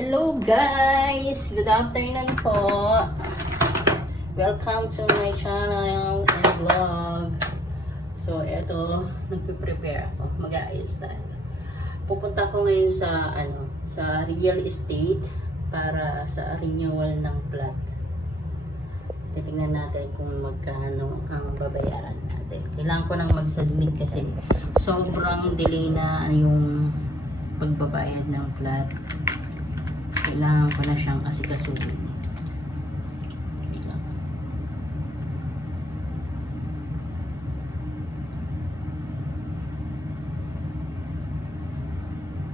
Hello guys! Good afternoon po! Welcome to my channel and vlog. So, eto, nagpe-prepare ako. Mag-aayos tayo. Pupunta ko ngayon sa real estate para sa renewal ng plot. Titingnan natin kung magkano ang babayaran natin. Kailangan ko nang mag-submit kasi sobrang delay na yung pagbabayad ng plot. Kailangan ko na siyang asikasuhin.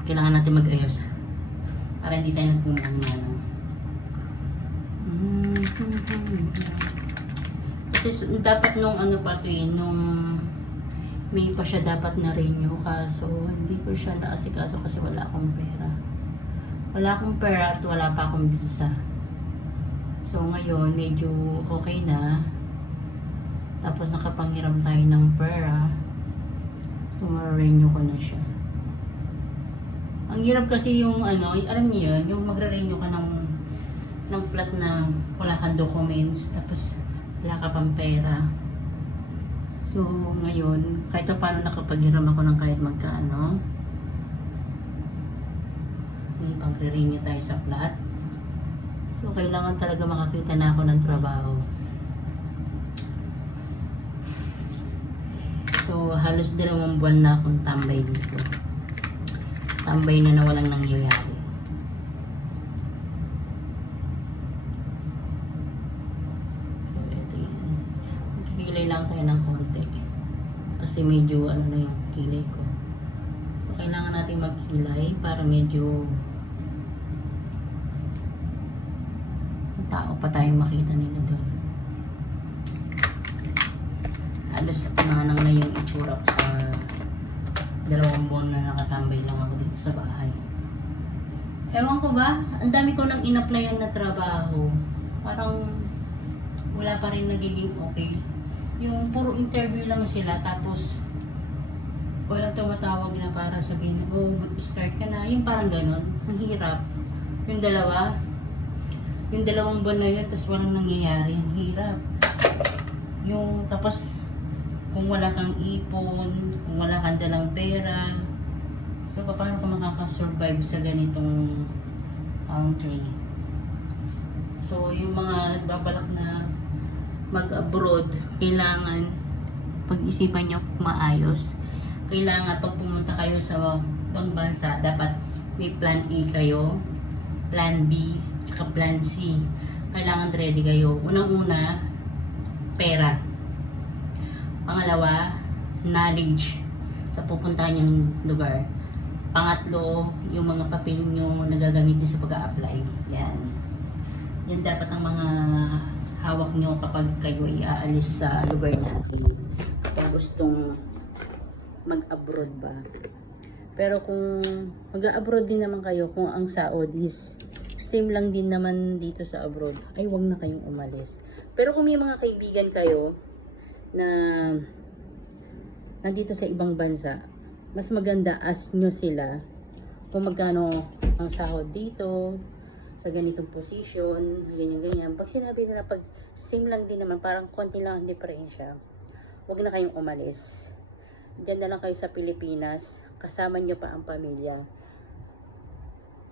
Kailangan natin mag-ayos para hindi tayo nagpumunang kasi dapat nung nung may pa siya dapat na renew, kaso hindi ko siya naasikaso kasi wala akong pera. Wala akong pera at wala pa akong visa. So ngayon medyo okay na. Tapos nakapanghiram tayo ng pera. So ma-renew ko na siya. Ang hirap kasi yung alam niyo yun, yung magre-renew ka ng plat na wala kang documents, tapos wala ka pang pera. So ngayon, kahit paano nakapaghiram ako ng kahit magkano. May pagre-renew tayo sa plat. So kailangan talaga makakita na ako ng trabaho. So halos 2 buwan na akong tambay dito. Tambay na walang nangyayari. So ito yun. Magkikilay lang tayo ng konti. Kasi medyo na yung kilay ko. So kailangan natin magkilay para medyo tao pa tayong makita nila doon. Halos manang na yung itsura ko sa 2 buwan na nakatambay lang ako dito sa bahay. Ewan ko ba, ang dami ko nang in-applyan na trabaho. Parang wala pa rin nagiging okay. Yung puro interview lang sila, tapos walang tumatawag na para sabihin, oh, mag-start ka na. Yung parang ganon, ang hirap. Yung 2 buwan na yun, tapos walang nangyayari, ang hirap. Yung tapos kung wala kang ipon, kung wala kang dalang pera, so paano ka makakasurvive sa ganitong country? So yung mga nagbabalak na mag-abroad, kailangan pag-isipan nyo maayos. Kailangan pag pumunta kayo sa ibang bansa, dapat may plan A kayo, plan B, tsaka plan C. Kailangan ready kayo. Unang-una, pera. Pangalawa, knowledge sa pupuntahan yung lugar. Pangatlo, yung mga papel nyo na gagamitin sa pag-a-apply. Yan. Yan dapat ang mga hawak nyo kapag kayo iaalis sa lugar natin. Kung gustong mag-abroad ba. Pero kung mag-a-abroad din naman kayo, kung ang sahod is same lang din naman dito sa abroad, ay wag na kayong umalis. Pero kung may mga kaibigan kayo na nandito sa ibang bansa, mas maganda ask nyo sila kung magkano ang sahod dito sa ganitong position, ganyan-ganyan. Pag sinabi nila, pag same lang din naman, parang konti lang ang diferensya, wag na kayong umalis. Diyan na lang kayo sa Pilipinas, kasama nyo pa ang pamilya.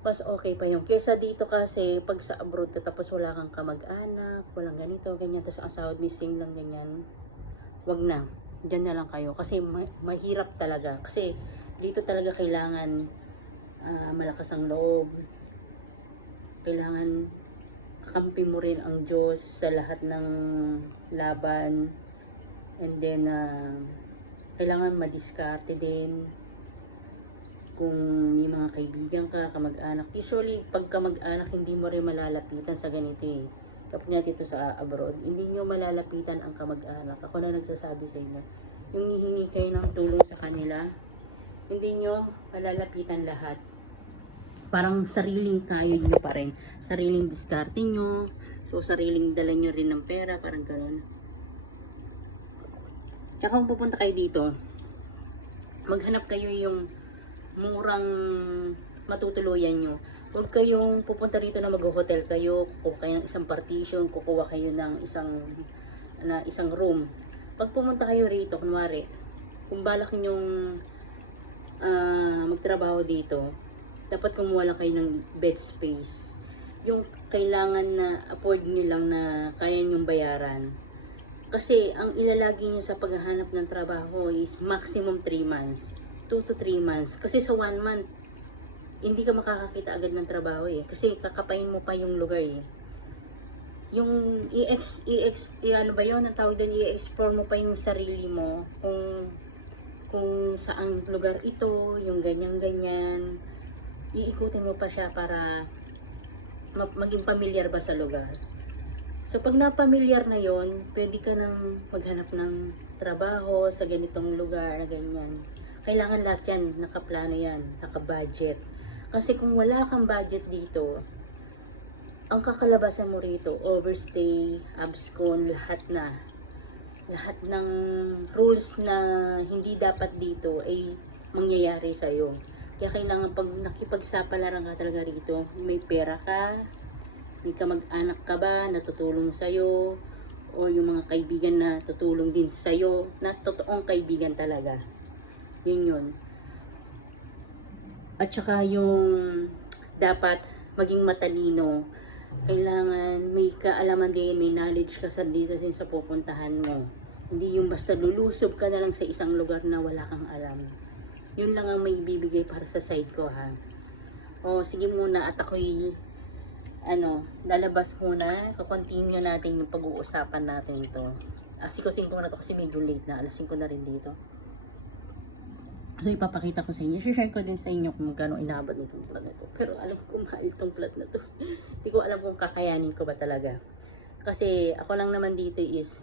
Mas okay pa yung kesa dito, kasi pag sa abroad ka tapos wala kang kamag-anak, walang ganito, ganyan, tapos ang sahod may same lang ganyan, wag na. Diyan na lang kayo kasi mahirap talaga. Kasi dito talaga kailangan malakas ang loob. Kailangan kakampi mo rin ang Diyos sa lahat ng laban. And then kailangan madiskarte din. Kung may mga kaibigan ka, kamag-anak. Usually pag kamag-anak hindi mo rin malalapitan sa ganito eh. Kapag nga dito sa abroad, hindi nyo malalapitan ang kamag-anak. Ako na nagsasabi sa inyo. Yung hihingi kayo ng tulong sa kanila, hindi nyo malalapitan lahat. Parang sariling kayo nyo pa rin. Sariling diskarte nyo. So, sariling dala nyo rin ng pera. Parang gano'n. Kaya kung pupunta kayo dito, maghanap kayo yung murang matutuluyan nyo. Huwag kayong pupunta rito na mag-hotel kayo, kukuha kayo ng isang partition, kukuha kayo ng isang room. Pag pumunta kayo rito, kunwari, kung balak nyong magtrabaho dito, dapat kumuha lang kayo ng bed space. Yung kailangan na afford nilang na kaya nyong bayaran. Kasi ang ilalagi nyo sa paghahanap ng trabaho is maximum 3 months. 2 to 3 months. Kasi sa 1 month, hindi ka makakakita agad ng trabaho eh. Kasi kakapain mo pa yung lugar eh. Yung ano ba yun, ang tawag doon, i-explore mo pa yung sarili mo. Kung saang lugar ito, yung ganyan-ganyan. Iikutin mo pa siya para maging pamilyar ba sa lugar. So, pag na-familiar na yon, pwede ka nang maghanap ng trabaho sa ganitong lugar na ganyan. Kailangan lahat yan, nakaplano yan, nakabudget. Kasi kung wala kang budget dito, ang kakalabasan mo rito, overstay, abscon, lahat na. Lahat ng rules na hindi dapat dito ay mangyayari sa'yo. Kaya kailangan pag nakipagsapalaran ka talaga rito, may pera ka, may kamag-anak ka ba na tutulong sa'yo, o yung mga kaibigan na tutulong din sa'yo, na totoong kaibigan talaga. Yun yun. At saka yung dapat maging matalino, kailangan may kaalaman din, may knowledge ka sa dito din sa pupuntahan mo. Hindi yung basta lulusob ka na lang sa isang lugar na wala kang alam. Yun lang ang may bibigay para sa side ko ha. O sige muna at ako'y lalabas muna. Kukontinue natin yung pag-uusapan natin ito. Asikusin ko na to kasi medyo late na. Alas 5 na rin dito. So ipapakita ko sa inyo. Share ko din sa inyo kung magkano inabot nitong plat na to. Pero alam ko mahal itong plat na to. Hindi ko alam kung kakayanin ko ba talaga. Kasi ako lang naman dito is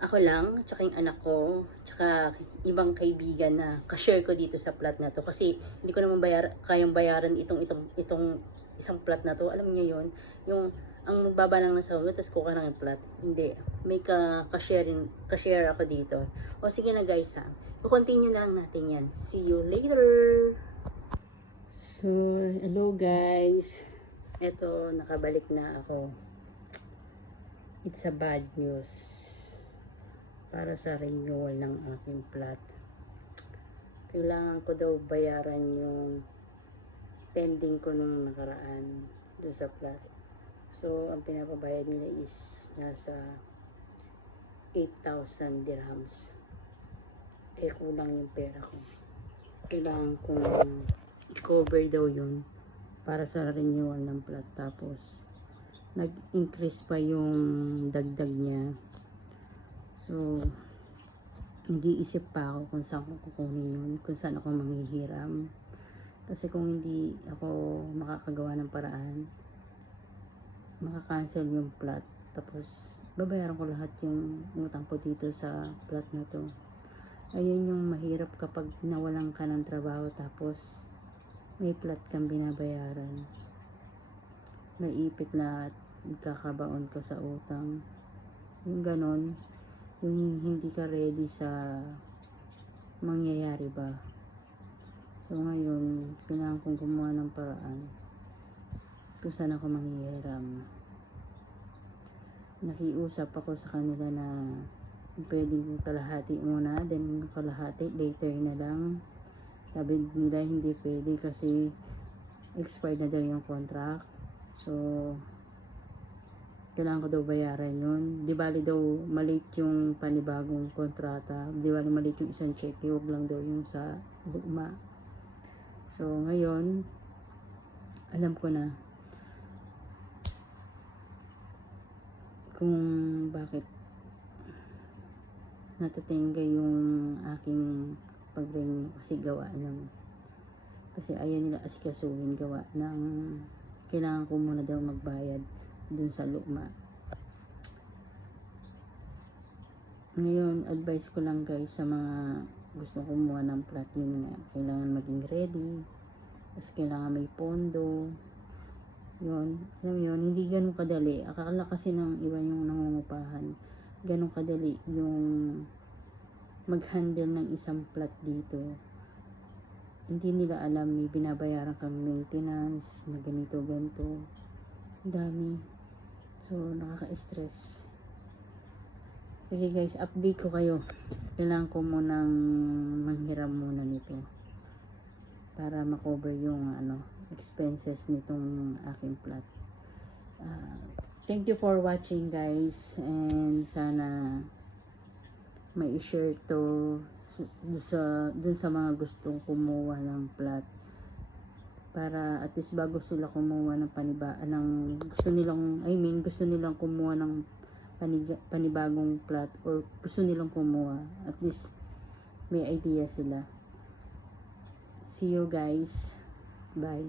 ako lang, tsaka yung anak ko, tsaka ibang kaibigan na ka-share ko dito sa plat na to. Kasi hindi ko naman kayang bayaran itong isang plat na to. Alam niyo yun? Yung ang magbaba lang ng sahod, tapos kuha ng plat. Hindi. May ka-share ako dito. O sige na guys ha. I-continue na lang natin yan. See you later! So, hello guys. Eto, nakabalik na ako. It's a bad news para sa renewal ng aking plat. Kailangan ko daw bayaran yung pending ko nung nakaraan doon sa plat. So, ang pinapabayad nila is nasa 8,000 dirhams. Eh, kulang yung pera ko. Kailangan kong i-cover daw yun para sa renewal ng plat. Tapos, nag-increase pa yung dagdag niya. So, nag-iisip pa ako kung saan ko kukunin yun, kung saan ako manghihiram. Kasi kung hindi ako makakagawa ng paraan, makakancel yung plat. Tapos, babayaran ko lahat yung utang ko dito sa plat na to. Ayun yung mahirap kapag nawalan ka ng trabaho tapos may plat kang binabayaran. Naipit na at kakabaon ka sa utang. Yung ganon, yung hindi ka ready sa mangyayari ba. So ngayon, kailangan kong gumawa ng paraan kung saan ako manghihiram. Nakiusap ako sa kanila na pwedeng kalahati muna, then kalahati later na lang. Sabi nila hindi pwede kasi expired na daw yung contract. So kailangan ko daw bayaran yun. Di bali daw malate yung panibagong kontrata. Di bali malate yung isang check. Huwag lang daw yung sa luma. So ngayon, alam ko na kung bakit natatingga yung aking pag-renew kasi gawa ng kasi ayaw nila asikasuhin gawa ng kailangan ko muna daw magbayad dun sa luma. Ngayon, advice ko lang guys sa mga gusto kumuha ng plat, yun nga, kailangan maging ready, tapos kailangan may pondo. Yun, alam mo yun, hindi ganun kadali. Akala kasi ng iba yung nangungupahan, ganun kadali yung mag-handle ng isang plat dito. hindi nila alam may binabayaran kang maintenance na ganito, ganito. Ang dami. So, nakaka-stress. Sige guys, update ko kayo. Kailangan ko munang manghiram muna nito para makover yung expenses nitong aking plot. Thank you for watching guys, and sana may i-share to dun sa mga gustong kumuha ng plot, para at least bago sila kumuha ng gusto nilang kumuha ng panibagong plot, or gusto nilang kumuha, at least may idea sila. See you guys. Bye.